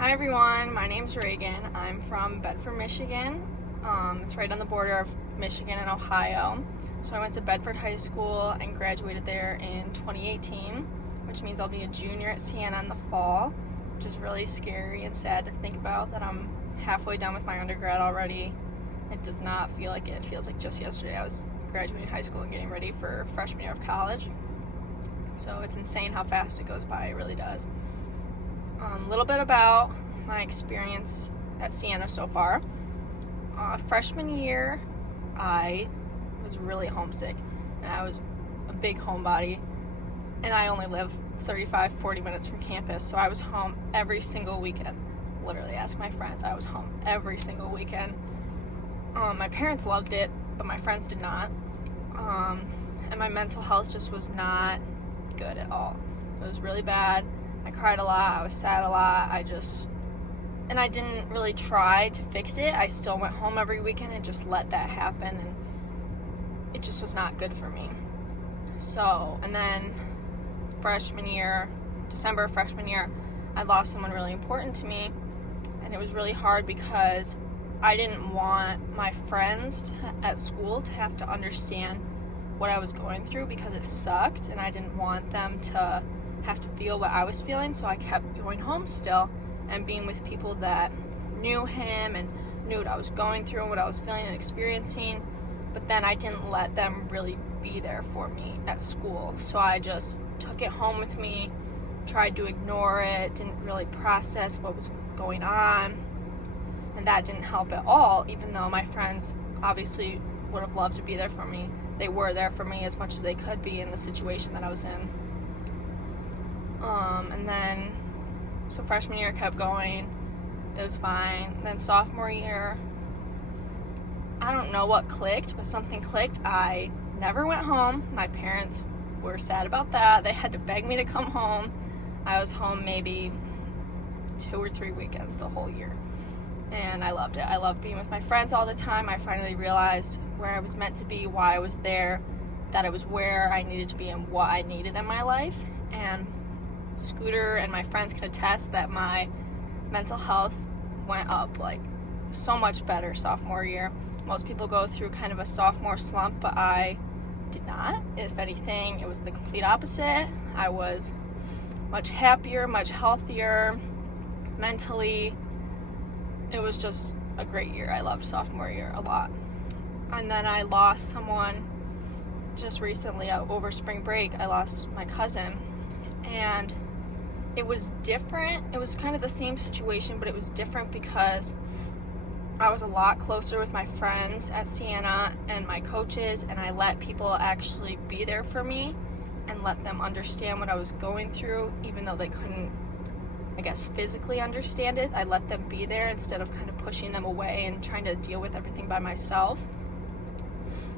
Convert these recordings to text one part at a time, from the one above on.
Hi everyone, my name's Reagan. I'm from Bedford, Michigan. It's right on the border of Michigan and Ohio. So I went to Bedford High School and graduated there in 2018, which means I'll be a junior at Siena in the fall, which is really scary and sad to think about that I'm halfway done with my undergrad already. It does not feel like it. It feels like just yesterday I was graduating high school and getting ready for freshman year of college. So it's insane how fast it goes by, it really does. A little bit about my experience at Siena so far. Freshman year, I was really homesick, and I was a big homebody, and I only live 35-40 minutes from campus, so I was home every single weekend. Literally, ask my friends, I was home every single weekend. My parents loved it, but my friends did not, and my mental health just was not good at all. It was really bad. I cried a lot, I was sad a lot, and I didn't really try to fix it. I still went home every weekend and just let that happen, and it just was not good for me. So, and then freshman year, December of freshman year, I lost someone really important to me, and it was really hard because I didn't want my friends at school to have to understand what I was going through because it sucked, and I didn't want them to have to feel what I was feeling, so I kept going home still and being with people that knew him and knew what I was going through and what I was feeling and experiencing, but then I didn't let them really be there for me at school, so I just took it home with me, tried to ignore it, didn't really process what was going on, and that didn't help at all, even though my friends obviously would have loved to be there for me. They were there for me as much as they could be in the situation that I was in. And then, so freshman year kept going, it was fine. Then sophomore year, I don't know what clicked, but something clicked. I never went home. My parents were sad about that. They had to beg me to come home. I was home maybe 2 or 3 weekends the whole year, and I loved it. I loved being with my friends all the time. I finally realized where I was meant to be, why I was there, that it was where I needed to be and what I needed in my life. And Scooter and my friends can attest that my mental health went up like so much better sophomore year. Most people go through kind of a sophomore slump, but I did not. If anything, it was the complete opposite. I was much happier, much healthier mentally. It was just a great year. I loved sophomore year a lot. And then I lost someone just recently over spring break. I lost my cousin, and it was different. It was kind of the same situation, but it was different because I was a lot closer with my friends at Siena and my coaches, and I let people actually be there for me and let them understand what I was going through, even though they couldn't, I guess, physically understand it. I let them be there instead of kind of pushing them away and trying to deal with everything by myself.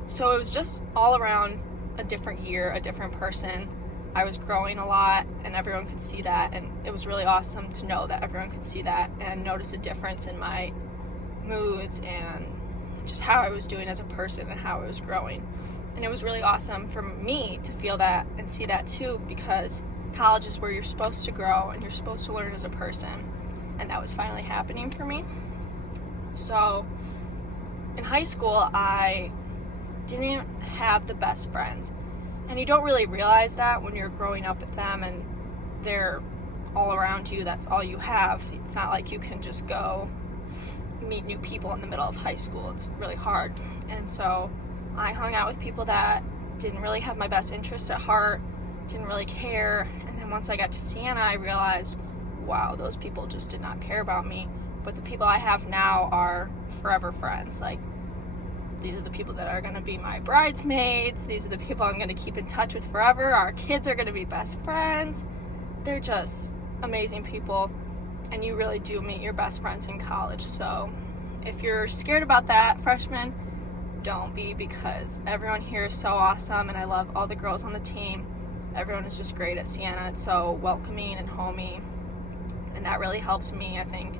So it was just all around a different year, a different person. I was growing a lot, and everyone could see that, and it was really awesome to know that everyone could see that and notice a difference in my moods and just how I was doing as a person and how I was growing. And it was really awesome for me to feel that and see that too, because college is where you're supposed to grow and you're supposed to learn as a person, and that was finally happening for me. So in high school, I didn't have the best friends. And you don't really realize that when you're growing up with them and they're all around you, that's all you have. It's not like you can just go meet new people in the middle of high school. It's really hard. And so I hung out with people that didn't really have my best interests at heart, didn't really care. And then once I got to Siena, I realized, wow, those people just did not care about me. But the people I have now are forever friends. Like, these are the people that are going to be my bridesmaids. These are the people I'm going to keep in touch with forever. Our kids are going to be best friends. They're just amazing people, and you really do meet your best friends in college. So if you're scared about that, freshmen, don't be, because everyone here is so awesome, and I love all the girls on the team. Everyone is just great at Siena. It's so welcoming and homey, and that really helped me, I think.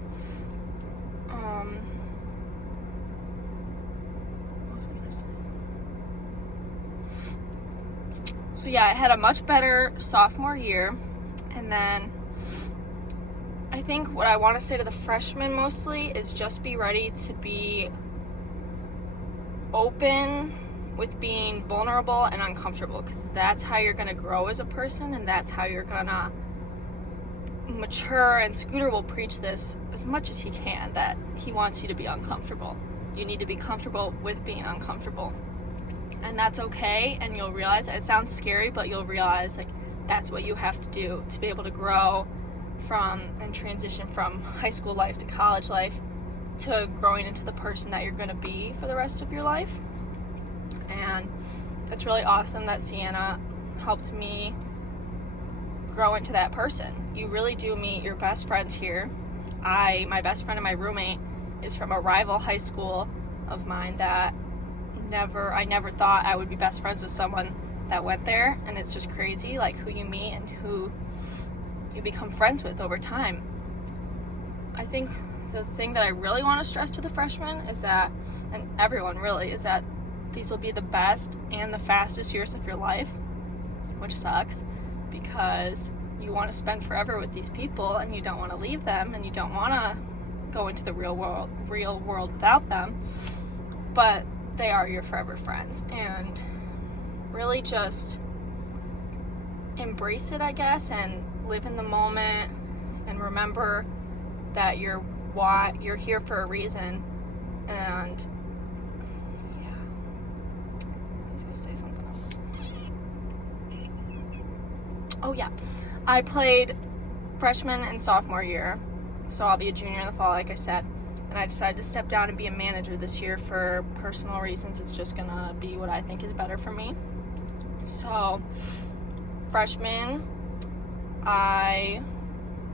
So yeah, I had a much better sophomore year, and then I I think what I want to say to the freshmen mostly is just be ready to be open with being vulnerable and uncomfortable, because that's how you're going to grow as a person, and that's how you're going to mature. And Scooter will preach this as much as he can, that he wants you to be uncomfortable. You need to be comfortable with being uncomfortable, and that's okay. And you'll realize, it sounds scary, but you'll realize like that's what you have to do to be able to grow from and transition from high school life to college life to growing into the person that you're going to be for the rest of your life. And it's really awesome that Sienna helped me grow into that person. You really do meet your best friends here. My best friend and my roommate is from a rival high school of mine that I never thought I would be best friends with someone that went there, and it's just crazy like who you meet and who you become friends with over time. I think the thing that I really want to stress to the freshmen is that, and everyone really, is that these will be the best and the fastest years of your life, which sucks because you want to spend forever with these people and you don't want to leave them and you don't want to go into the real world without them, but they are your forever friends. And really just embrace it, I guess, and live in the moment and remember that you're here for a reason. And yeah, I was going to say something else. Oh yeah, I played freshman and sophomore year, so I'll be a junior in the fall, like I said, and I decided to step down and be a manager this year for personal reasons. It's just gonna be what I think is better for me. So freshman, I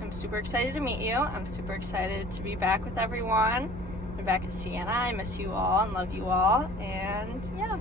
am super excited to meet you. I'm super excited to be back with everyone. I'm back at Sienna. I miss you all and love you all, and yeah.